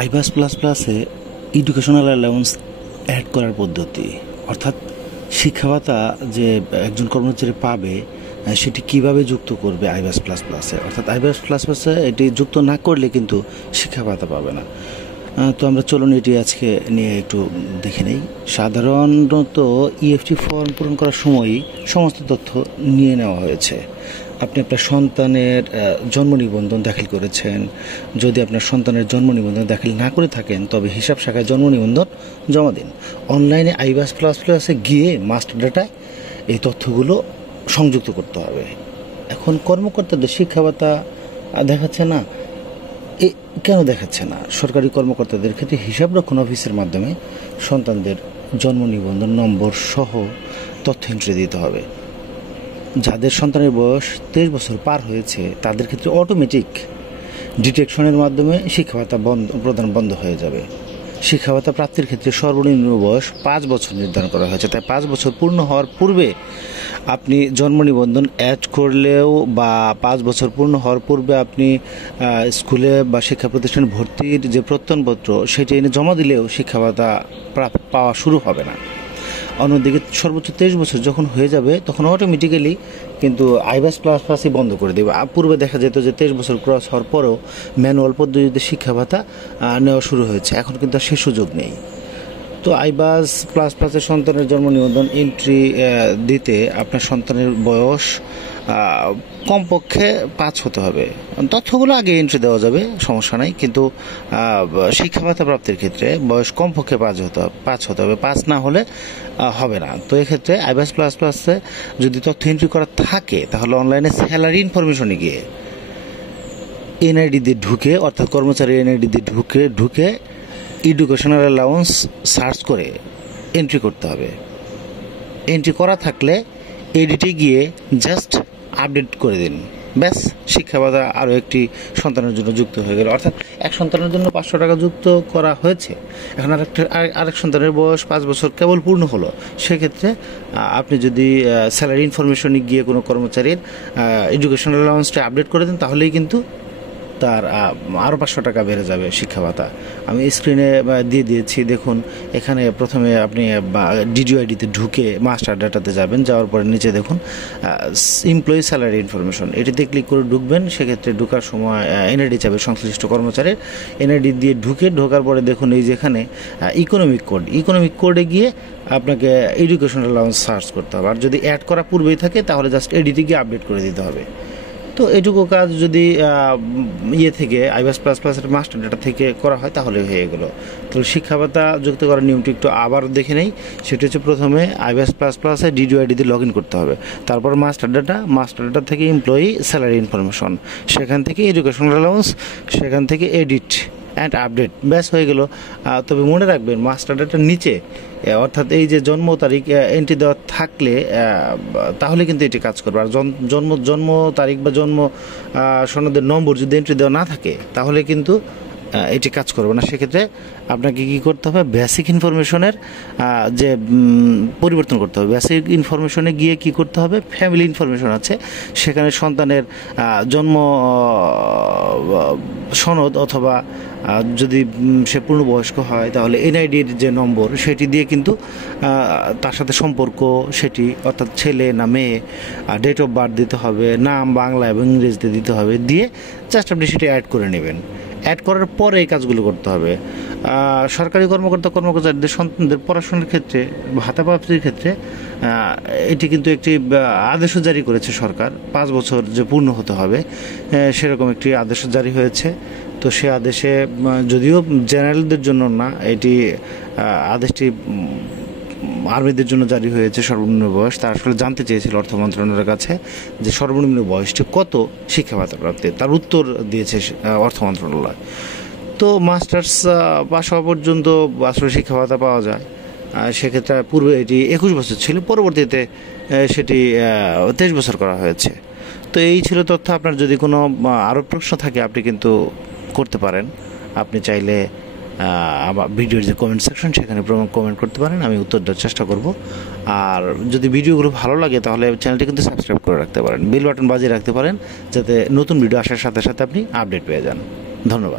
আইবাস plus প্লাসে educational allowance add করার পদ্ধতি, অর্থাৎ শিক্ষা ভাতা যে একজন কর্মচারী পাবে সেটি কিভাবে যুক্ত করবে আইবাস প্লাস প্লাসে। অর্থাৎ আইবাস প্লাস প্লাসে এটি যুক্ত না করলে কিন্তু শিক্ষা ভাতা পাবে না। তো আমরা চলুন এটি আজকে নিয়ে একটু দেখে নেই। সাধারণত ইএফটি ফর্ম পূরণ করার সময়ই সমস্ত তথ্য নিয়ে নেওয়া হয়েছে। আপনি আপনার সন্তানের জন্ম নিবন্ধন দাখিল করেছেন। যদি আপনার সন্তানের জন্ম নিবন্ধন দাখিল না করে থাকেন তবে হিসাব শাখায় জন্ম নিবন্ধন জমা দিন। অনলাইনে আইবাস প্লাস প্লাসে গিয়ে মাস্টার ডাটায় এই তথ্যগুলো সংযুক্ত করতে হবে। এখন কর্মকর্তাদের শিক্ষা ভাতা দেখাচ্ছে না, কেন দেখাচ্ছে না? সরকারি কর্মকর্তাদের ক্ষেত্রে হিসাব রক্ষণ অফিসের মাধ্যমে সন্তানদের জন্ম নিবন্ধন নম্বর সহ তথ্য এন্ট্রি দিতে হবে। যাদের সন্তানের বয়স 23 বছর পার হয়েছে তাদের ক্ষেত্রে অটোমেটিক ডিটেকশনের মাধ্যমে শিক্ষা ভাতা প্রদান বন্ধ হয়ে যাবে। শিক্ষা ভাতা প্রাপ্তির ক্ষেত্রে সর্বনিম্ন বয়স 5 বছর নির্ধারণ করা হয়েছে। তাই 5 বছর পূর্ণ হওয়ার পূর্বে আপনি জন্ম নিবন্ধন অ্যাড করলেও বা 5 বছর পূর্ণ হওয়ার পূর্বে আপনি স্কুলে বা শিক্ষা প্রতিষ্ঠানে ভর্তির যে প্রত্যয়নপত্র সেটি এনে জমা দিলেও শিক্ষা ভাতা পাওয়া শুরু হবে না। অন্যদিকে সর্বোচ্চ 23 বছর যখন হয়ে যাবে তখন অটোমেটিক্যালি কিন্তু আইবাস প্লাস প্লাসই বন্ধ করে দেবে। পূর্বে দেখা যেত যে 23 বছর ক্রস হওয়ার পরেও ম্যানুয়াল পদ্ধতিতে শিক্ষা ভাতা নেওয়া শুরু হয়েছে, এখন কিন্তু আর সে সুযোগ নেই। তো আইবাস প্লাস প্লাসের সন্তানের জন্ম নিবন্ধন এন্ট্রি দিতে আপনার সন্তানের বয়স কমপক্ষে 5 হতে হবে। তথ্যগুলো আগে এন্ট্রি দেওয়া যাবে, সমস্যা নাই, কিন্তু শিক্ষা ভাতা প্রাপ্তির ক্ষেত্রে বয়স কমপক্ষে 5 হতে হবে। 5 না হলে হবে না। তো এক্ষেত্রে আইবাস প্লাস প্লাসে যদি তথ্য এন্ট্রি করা থাকে তাহলে অনলাইনে স্যালারি ইনফরমেশনে গিয়ে এনআইডি দিয়ে ঢুকে, অর্থাৎ কর্মচারী এনআইডি দিয়ে ঢুকে এডুকেশনাল অ্যালাউন্স সার্চ করে এন্ট্রি করতে হবে। এন্ট্রি করা থাকলে এডিটে গিয়ে জাস্ট আপডেট করে দিন, ব্যাস শিক্ষা ভাতা আরও একটি সন্তানের জন্য যুক্ত হয়ে গেল। অর্থাৎ এক সন্তানের জন্য 500 টাকা যুক্ত করা হয়েছে, এখন আরেক সন্তানের বয়স 5 বছর কেবল পূর্ণ হলো। সেক্ষেত্রে আপনি যদি স্যালারি ইনফরমেশনে গিয়ে কোনো কর্মচারীর এডুকেশনাল অ্যালাউন্সটা আপডেট করে দেন তাহলেই কিন্তু তার আরও 500 টাকা বেড়ে যাবে শিক্ষা ভাতা। আমি স্ক্রিনে দিয়ে দিয়েছি, দেখুন এখানে প্রথমে আপনি ডিডিআইডিতে ঢুকে মাস্টার ডাটাতে যাবেন, যাওয়ার পরে নিচে দেখুন এমপ্লয়ি স্যালারি ইনফরমেশন, এটিতে ক্লিক করে ঢুকবেন। সেক্ষেত্রে ঢোকার সময় এনআইডি চাবে সংশ্লিষ্ট কর্মচারীর, এনআইডি দিয়ে ঢোকার পরে দেখুন এই যেখানে ইকোনমিক কোডে গিয়ে আপনাকে এডুকেশনাল অ্যালাউন্স সার্চ করতে হবে। আর যদি অ্যাড করা পূর্বেই থাকে তাহলে জাস্ট এডিটে গিয়ে আপডেট করে দিতে হবে। তো এটুকু কাজ যদি থেকে আইবাস প্লাস প্লাসের মাস্টার ডাটা থেকে করা হয় তাহলে হয়ে গেল। তো শিক্ষা ভাতা যুক্ত করার নিয়মটি একটু আবার দেখে নেই। সেটা হচ্ছে প্রথমে আইবাস প্লাস প্লাসে ডিডিআইডি দিয়ে লগ ইন করতে হবে, তারপর মাস্টার ডাটা থেকে এমপ্লয়ি স্যালারি ইনফরমেশন, সেখান থেকে এডুকেশনাল অ্যালাউন্স, সেখান থেকে এডিট অ্যান্ড আপডেট, ব্যাস হয়ে গেল। তবে মনে রাখবেন মাস্টার ডাটার নিচে, অর্থাৎ এই যে জন্ম তারিখ এন্ট্রি দেওয়া থাকলে তাহলে কিন্তু এটি কাজ করবে। আর জন্ম তারিখ বা জন্ম সনদের নম্বর যদি এন্ট্রি দেওয়া না থাকে তাহলে কিন্তু এটি কাজ করবে না। সেক্ষেত্রে আপনাকে কী করতে হবে, বেসিক ইনফরমেশনের যে পরিবর্তন করতে হবে। বেসিক ইনফরমেশনে গিয়ে কি করতে হবে, ফ্যামিলি ইনফরমেশন আছে, সেখানে সন্তানের জন্ম সনদ অথবা যদি সে পূর্ণবয়স্ক হয় তাহলে এনআইডির যে নম্বর সেটি দিয়ে কিন্তু তার সাথে সম্পর্ক সেটি, অর্থাৎ ছেলে না মেয়ে, ডেট অফ বার্থ দিতে হবে, নাম বাংলা এবং ইংরেজিতে দিতে হবে, দিয়ে জাস্ট আপনি সেটি অ্যাড করে নেবেন। অ্যাড করার পরে এই কাজগুলো করতে হবে। সরকারি কর্মচারীদের সন্তানদের পড়াশোনার ক্ষেত্রে, ভাতা প্রাপ্তির ক্ষেত্রে এটি কিন্তু একটি আদেশও জারি করেছে সরকার। 5 বছর যে পূর্ণ হতে হবে সেরকম একটি আদেশ জারি হয়েছে। তো সে আদেশে যদিও জেনারেলদের জন্য না, এটি আদেশটি আর্মিদের জন্য জারি হয়েছে। সর্বনিম্ন বয়স তার আসলে জানতে চেয়েছিল অর্থ মন্ত্রণালয়ের কাছে যে সর্বনিম্ন বয়সটি কত শিক্ষা ভাতা প্রাপ্তির, তার উত্তর দিয়েছে অর্থ মন্ত্রণালয়। তো মাস্টার্স পাস হওয়া পর্যন্ত আসলে শিক্ষা ভাতা পাওয়া যায়। সেক্ষেত্রে পূর্বে এটি 21 বছর ছিল, পরবর্তীতে সেটি 23 বছর করা হয়েছে। তো এই ছিল তথ্য। আপনার যদি কোনো আরও প্রশ্ন থাকে আপনি কিন্তু করতে পারেন। আপনি চাইলে আমার ভিডিওর যে কমেন্ট সেকশন সেখানে কমেন্ট করতে পারেন, আমি উত্তর দেওয়ার চেষ্টা করব। আর যদি ভিডিওগুলো ভালো লাগে তাহলে চ্যানেলটি কিন্তু সাবস্ক্রাইব করে রাখতে পারেন, বেল বাটন বাজিয়ে রাখতে পারেন, যাতে নতুন ভিডিও আসার সাথে সাথে আপনি আপডেট পেয়ে যান। ধন্যবাদ।